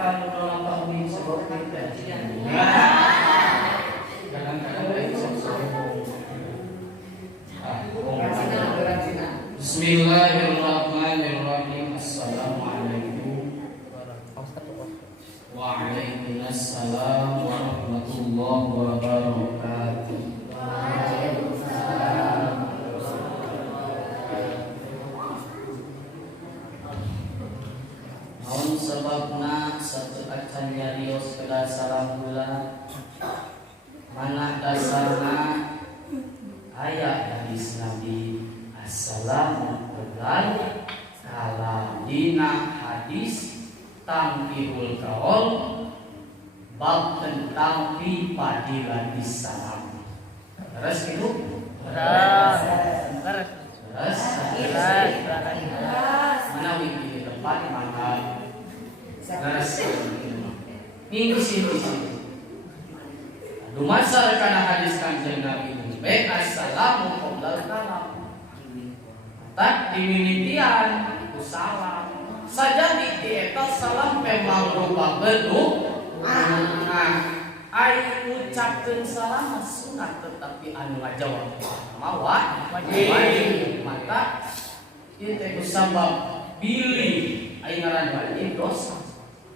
kalau nolak kami seperti itu. Kadang-kadang baik Bismillahirrahmanirrahim. Assalamualaikum. Waalaikumsalam warahmatullahi wabarakatuh. Naon sebabna satu acan nyarios kedah salam heula manah dasarna aya hadis Nabi assalamu pegal kala dina hadis tangkihul kaul bab tentang padilan salam. Terus itu? Terus. Mana wiki tempat makan. Terus. Minggu sini. Dumasar kana hadis Kanjeng Nabi baik assalamu qoblal kalam. Tak dimimitian itu salam. Saja di eta salam memang rupa bentuk ai ucapkeun salam sunat tetapi anu ngajawab mawa wajib. Maka ieu teh kusabab bilih ai ngaran wajib dosa.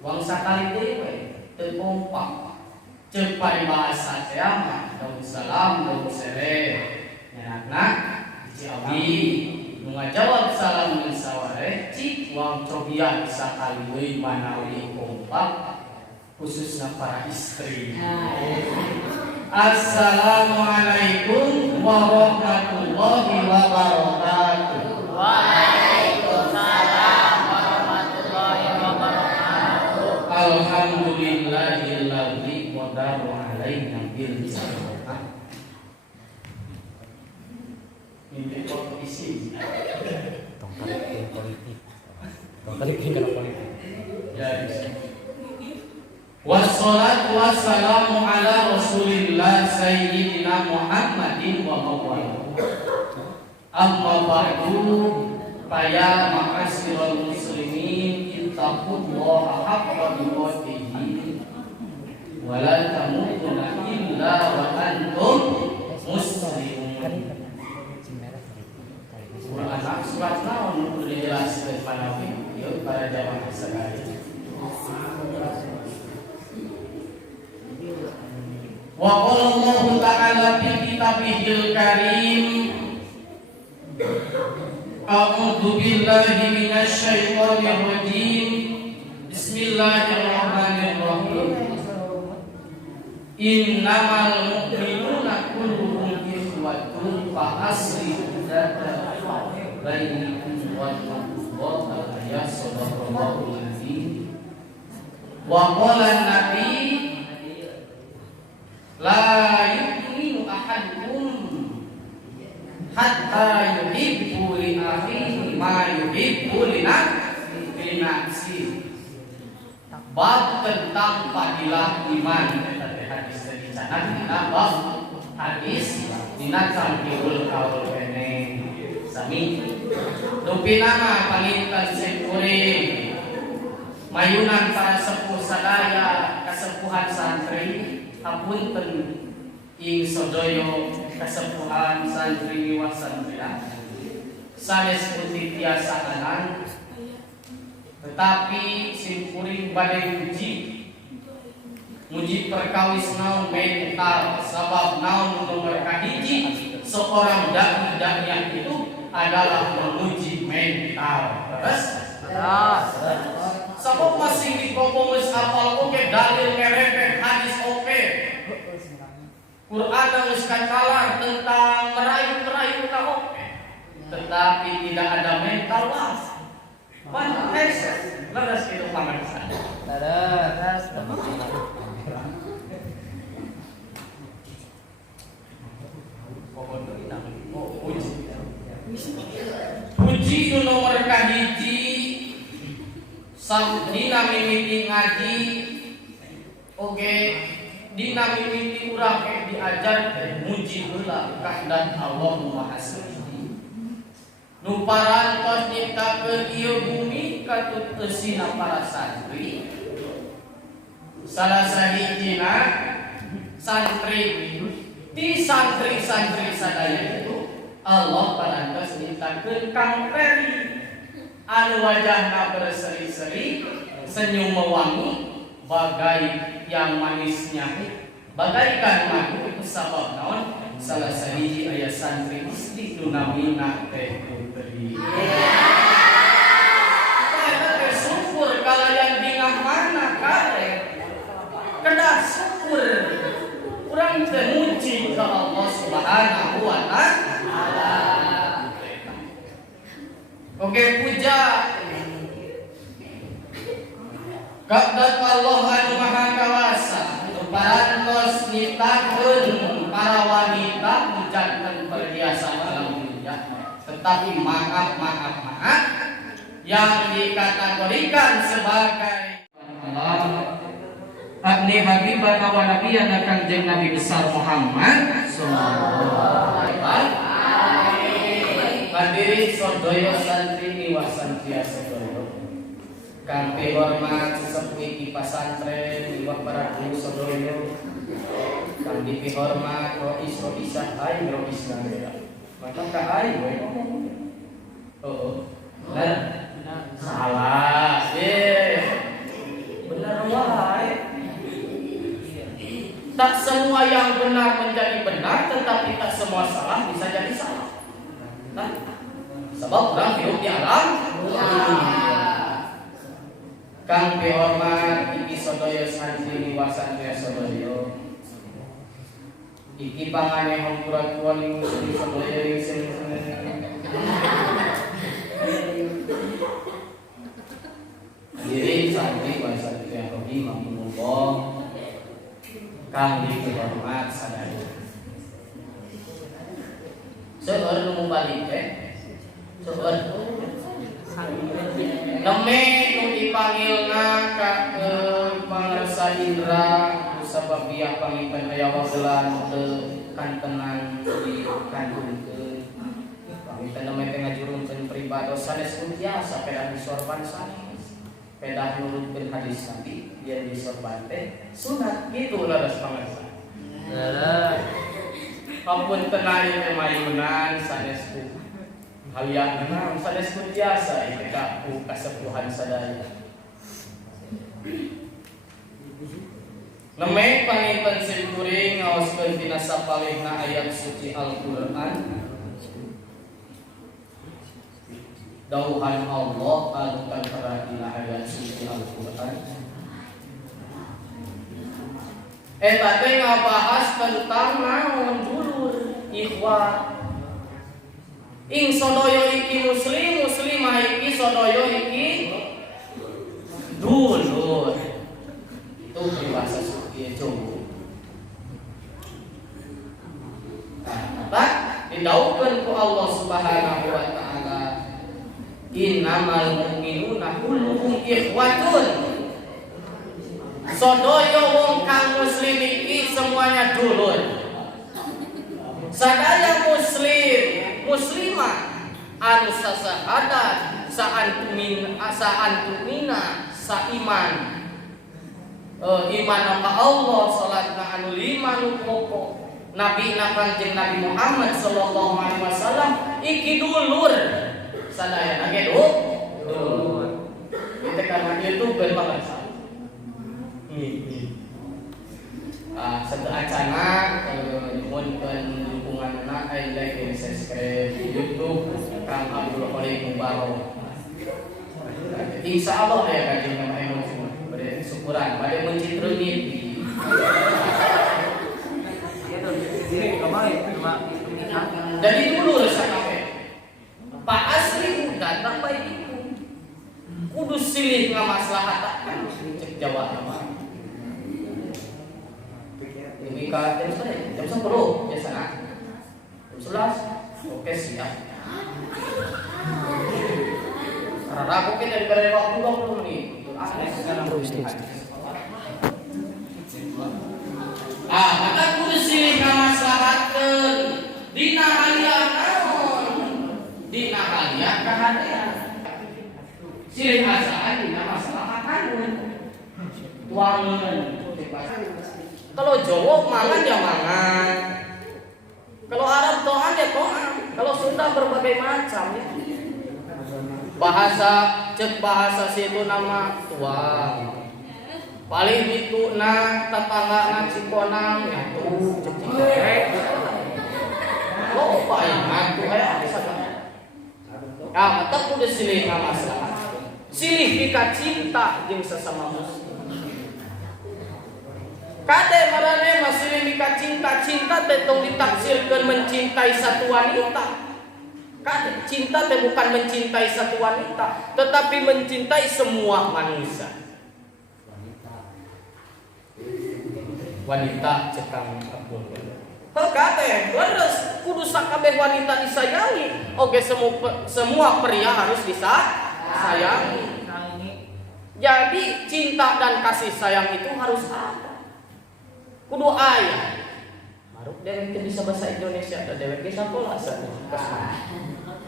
Wang sakali dewe teu kompak. Cepai bahasa teh mah daun salam daun sere. Nyanakna hiji abdi nu ngajawab salam mun saware cik wang cobian sakali deui manawi kompak. Khususnya para istri. Assalamualaikum warahmatullahi wabarakatuh. Waalaikumsalam warahmatullahi wabarakatuh. Alhamdulillahilladzi qadara alaina bil jannah. Ini kompetisi. Tongkalik politik. Tongkalik kalau politik. Ya. Wassalatu wassalamu ala Rasulillah Sayyidina Muhammadin wa mawala. Amma ba'du faya ma'asyiral muslimin ittaqullaha haqqa tuqatih wa la tamutunna illa wa antum muslimun. Quran surat naon kudu dijelaskeun panawi ieu para jamaah sekalian. Wa qala Allah ta'ala fi kitabihil karim A'udzu billahi minasy syaithanir rajim. Bismillahirrahmanirrahim. Innamal mu'minuna kulluhum ikhwatun fa aslihu dzata bainakum wattaqullaha ya sallallahu alaihi. Wa qala an-nabi la yu'minu ahadukum hatta yuhibbu li akhihi ma yuhibbu li nafsihi. Bab tentang fadilah iman. Hadis tadi sana kita bab hadis dina tangkihul kaul kene sami dupinana panginten sekuring mayunan para sepuh sadaya kasepuhan santri hapunten ing sadaya kasepuhan santri miwah santriya sanes putih tiasaanan tetapi simpuring badai muji perkawis naon mental sabab naon nomor kahiji seorang dai itu adalah menguji mental. Terus sabab masih dikompos apal oke dalil merepek hadis oke Quran geus katalar tentang merayu-merayu ka oke tetapi tidak ada mental was pantes leres kitu pamarsa leres puji nomor kahiji dina mimiti ngaji oke dina mimiti urang diajar muji heula kahendak Allah Maha Suci nu parantos nyiptakeun ieu bumi katuteusina para santri salah sahijina santri di santri-santri sadaya itu Allah parantos nyiptakeun Kang Peri anu wajahna berseri-seri senyum mewangi bagai yang manisnya bagaikan madu itu sabab naon salah sahiji aya santri mesti nu namina teh Putri. Kita bersyukur kalian dingah mana kare kedah syukur urang teh muji ka Allah Subhanahu wa taala. Oke, puja Kabdat Allah anu maha kawasa parantos nyiptakeun para wanita mujankeun perhiasan alam dunia, tetapi maaf yang dikategorikan sebagai Abni Habibana wa Nabiyana Kangjeng Nabi besar Muhammad sallallahu alaihi wasallam. Hadirin sedaya santri niwas santiasa sedaya. Kang hormat sesepuh di pasantren niwas para guru sedaya. Kang dihormat rois ai rois nangea. Maka ka ai we ngomong. Oh. Benar. Salah. Benar wae. Tak semua yang benar menjadi benar, tetapi tak semua salah bisa jadi salah. Nah, sebab orang hidup di alam Kang hormat iki sedaya santri niwasan sedaya. Iki pangane hampura-pura ning sedaya ing sing diri santri wasan Robi Mahmudullah Kang dihormat sadaya. Seueur nu balik teh. Seueur. Neme nu dipanggilna ka pangarsa indra sabab biah pangipan aya wagelan teu kantenan di kandungkeun. Pangipan neme teh ngajurungkeun pribados sanes tiasa pedah disorban sanes. Pedah nurutkeun hadis Nabi dia disorban teh sunat kitu leres pangarsa. Ampun tenai kemayunan sanesku halianna sanesku biasa ikaku kasepuhan sadaya. Neme panginten simkuring ngaoskeun tina sapalihna ayat suci Al-Qur'an. Dauhan Allah anu kantara dina ayat suci Al-Qur'an. Eta teh ngabahas tentang naon dulur ikhwat. Ing sadaya iki muslim, muslimah iki sadaya iki dulur. Itu bahasa suci itu. Nah, didaukeun ku Allah Subhanahu wa taala. Innamal mu'minuna kulluhum ikhwatun. Sadaya wong kang muslim iki semuanya dulur. Sadaya muslim, muslimah anu sasahadat saantumina saiman. Iman ka Allah, salatna anu lima nu pokok. Nabi Kangjeng Nabi Muhammad sallallahu alaihi wasallam iki dulur. Sadaya nage dulur. Kita kan YouTube berbahasa. Satu acana nyuwunkeun dukunganna like dan subscribe di YouTube Kang Abdul Khalid Mubarok. Insyaallah ya kajian nama emosi beri syukuran pada mencitrungi. Jadi dulu sakape. Pak asli datang baik itu. Kudu silih ngamaslahatakan cek Jawa nama. Ini jam 10 biasanya jam 11 oke siap karena aku kita diberi waktu 20 menit terus maka kursi ngamaslahatkeun dina halian naon dina halian kahadean silih asaan dina maslahatan tuangan. Kalau Jawa mangan ya mangan. Kalau Arab toan ya toan. Kalau Sunda berbagai macam ya. Bahasa situ nama tuang. Paling itu tetangga cikonang ya tuh cek. Oh, baik aku aya tetap udah silih masalah. Silih pika cinta jeung sesama muslim. Kade marane masih pika cinta teh tong ditafsirkeun mencintai satu wanita. Kade cinta teh bukan mencintai satu wanita, tetapi mencintai semua manusia. Wanita cekang Abdul. Kate, leres kudu sakabeh wanita disayangi. Oke, semua pria harus disayangi. Jadi cinta dan kasih sayang itu harus ada. Kudu aya. Maruk dewek bisa bahasa Indonesia, ada dewek ge sakola satu kasih.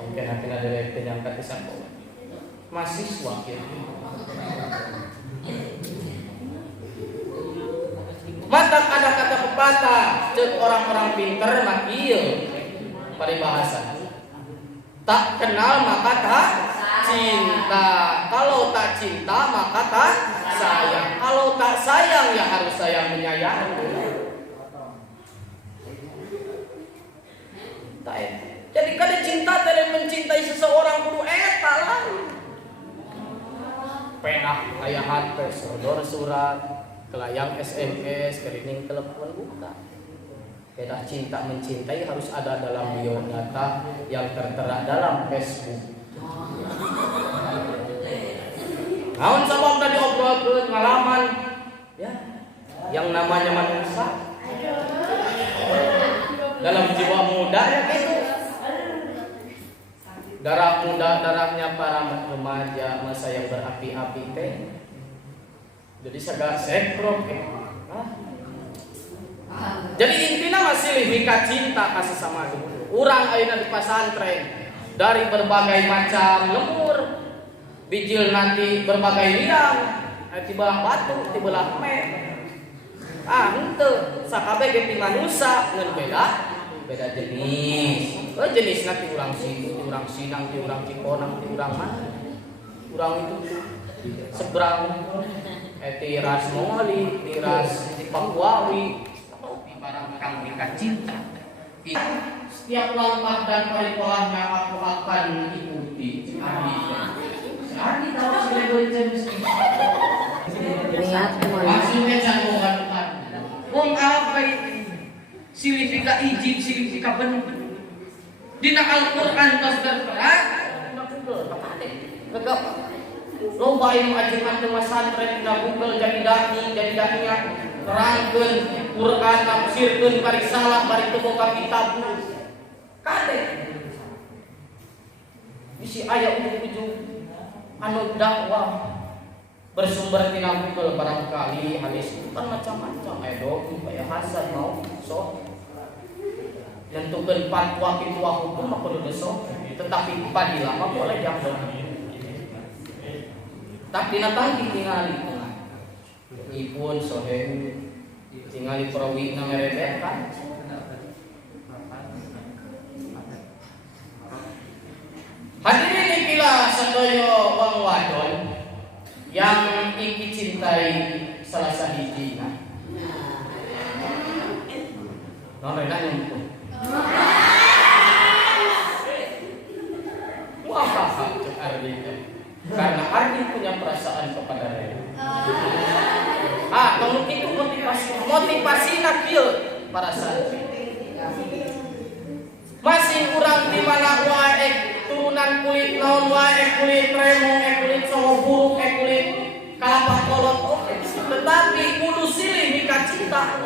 Mungkin akhirnya dewek yang kata sakola. Mahasiswa kieu. Mata ada kata pepatah, cek orang-orang pinter mah ieu paribahasa. Tak kenal maka tak cinta. Kalau tak cinta maka tak sayang. Kalau tak sayang ya harus sayang menyayangi. Jadi kada cinta dan mencintai seseorang kudu eta lah. Pedah aya hate sodor surat, kelayang SMS, kerining telepon buka. Beda cinta mencintai harus ada dalam biodata yang tertera dalam Facebook. Naon sabab tadi obrolkeun ngalaman ya yang namanya manusia. Dalam jiwa muda ya gitu. Darah muda, darahnya para remaja masa yang berapi-api teh. Jadi segala sekrok Jadi intinya masih hika cinta kasih sama dulu. Urang ayeuna di pasantren dari berbagai macam lemur, bijil nanti berbagai liang, di belah batu, di belah me. Henteu sakabeh ge ti manusia ngan beda jenis. Jenis nanti urang situ, urang sinang, urang cikonang, urang mana? Urang itu seberang ti ras Mongoli, ti ras Pakuawi. Barang kang berikan cinta. Setiap langkah dan perintahnya aku akan ikuti. Ari tahu sudah berjam Lihat maksudnya jangan kan. Wong apa itu? Silih pika izin, silih pika bener. Dina Al-Qur'an tos tertera. Gegap. Loba ilmu ajeman teu masantren dina Google jadi dahnya. Terangkeun Quran tafsirkeun bari salah bari teu boga kitab kade bisi aya ujug-ujug anu dakwah bersumber tina Google barangkali hadis itu kan macam-macam edo aya hasan mau sok nentukeun fatwa fatwa hukum mah kudu sok tetapi fadilah mah boleh yang benar tak dina tangki tingali ipun sohen tingali perawi na merebet kan hadirin ikilah sadoyo wang wadon yang iki cintai salah sahijina non rena nyumpun wah cek Ardi karena Ardi punya perasaan kepada Rena. Kalau itu motivasi nak kieu para santri. Masih kurang di mana wae turunan kulit naon wae kulit remong kulit songo buruk kulit kalapa kolot tetapi kudu silih mika cinta.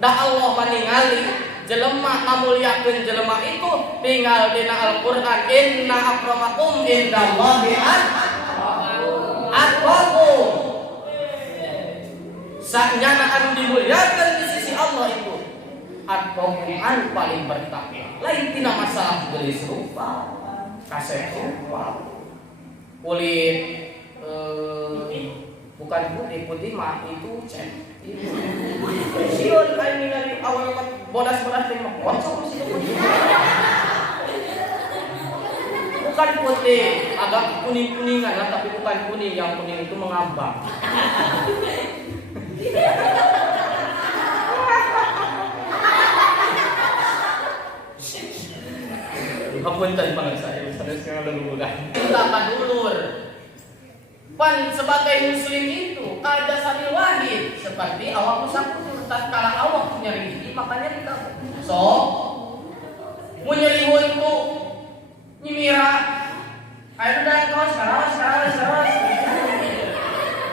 Da Allah maningali jelema ngamulyakeun jelema itu tinggal dina Al-Qur'an inna akramakum indallahi atqakum. Saknyana anu dimuliakeun di sisi Allah itu atqakum anu paling bertakwa. Lain tina masalah gelis rupa, kasep rupa, kulit bukan bukan putih mah itu cek. Siun aing ningali awal bodas-bodas teh mah kocok sih. Bukan putih, agak kuning-kuningan lah, tapi bukan kuning, yang kuning itu mengambang. Hapunten banget saya lulugan. Betapa dulur. Pan sebagai muslim itu kada sambil wahid seperti awak musafir tatkala awak nyeri gigi makanya dikabur. So, mau nyeri itu nyimira. Ayo dah kau sekarang.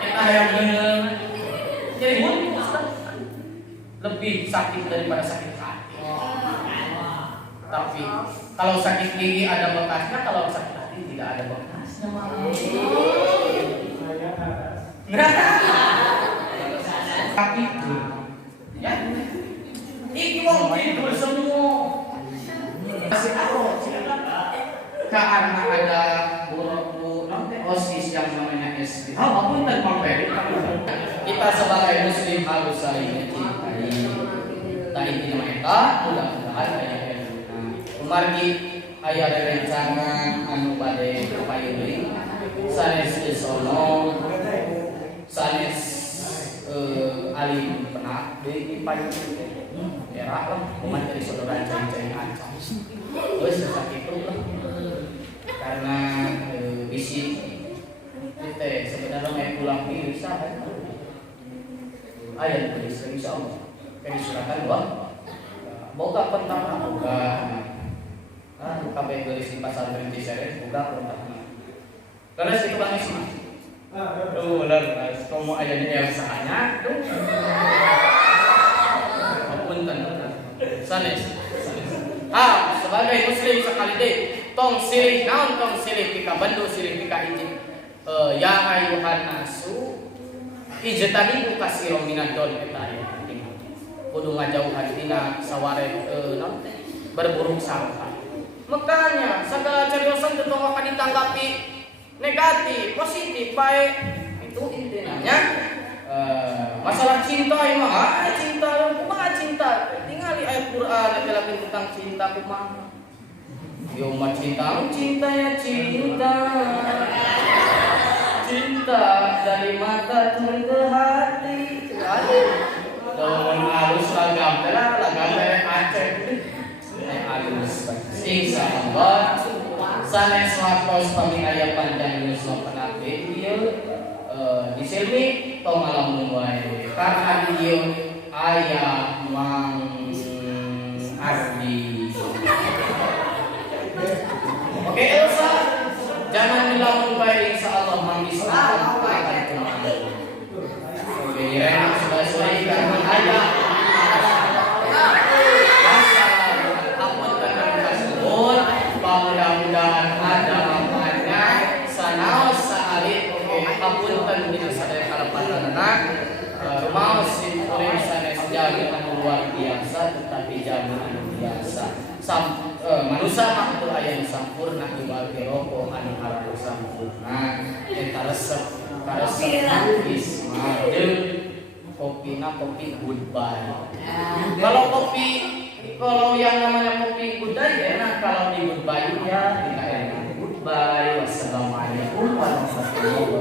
Kita yang bener. Nyeri itu lebih sakit daripada sakit hati. Tapi kalau sakit gigi ada bekasnya, kalau sakit hati tidak ada bekasnya malah. Sakit ya. Iki wong tidur semua. Kasih aku. Karena ada buruk osis yang namanya SD. Apapun tanpa perik. Kita sebagai muslim harus saling mencintai. Tadi kita mereka mudah-mudahan margi aya rencana anu bade payeuning sanes sono sanes alim pernah deui payeuning era lah kumaha dari saudara cai-cai ancam geus sakitu lah karena bisi teh sebenarnya main pulang bisa aya tulis insyaallah kayak suratan wah boga pentang boga kabeh geus di pasar Perintis Seres buka kontakna. Terus itu Bang Isma. Bener, kamu aya di usahanya. Apunten. Sanes. Sebagai muslim sekali deh, tong silih naon tong silih pika bandu silih pika izin. Ya ayuhan nasu ijtanibu katsiran minad don eta aya. Kudu ngajauhan dina sawared berburuk sangka. Makanya segala ceriosan itu akan ditanggapi negatif, positif, baik. Itu intinya masalah cinta mah cinta kumaha cinta. Tingali ayat Quran lagi tentang cinta kumaha. Yo mah cinta ya cinta. Cinta dari mata turun ke hati. Dalam halus lagam Aceh. Insyaallah sanes waktos pamingaya panjang Yusuf penabe ieu disilmi tong ngalamun wae karena ieu aya Mang Ardi. Oke Elsa, jangan dilamun bae insyaallah Mang Islam akan kemana. Oke, direna sudah selesai karena aya mudah-mudahan ada manfaatnya sanaos saalit hapunten dina sadaya kalapanana rumaos simkuring sanes jami anu luar biasa tetapi jami anu biasa manusia mah teu aya nu sampurna iwal rokok anu hareu sampurna eta resep habis madeu kopina kopi goodbye. Kalau yang namanya kopi goodbye enak, kalau di goodbye ya tidak enak. Goodbye, wassalamualaikum warahmatullahi wabarakatuh.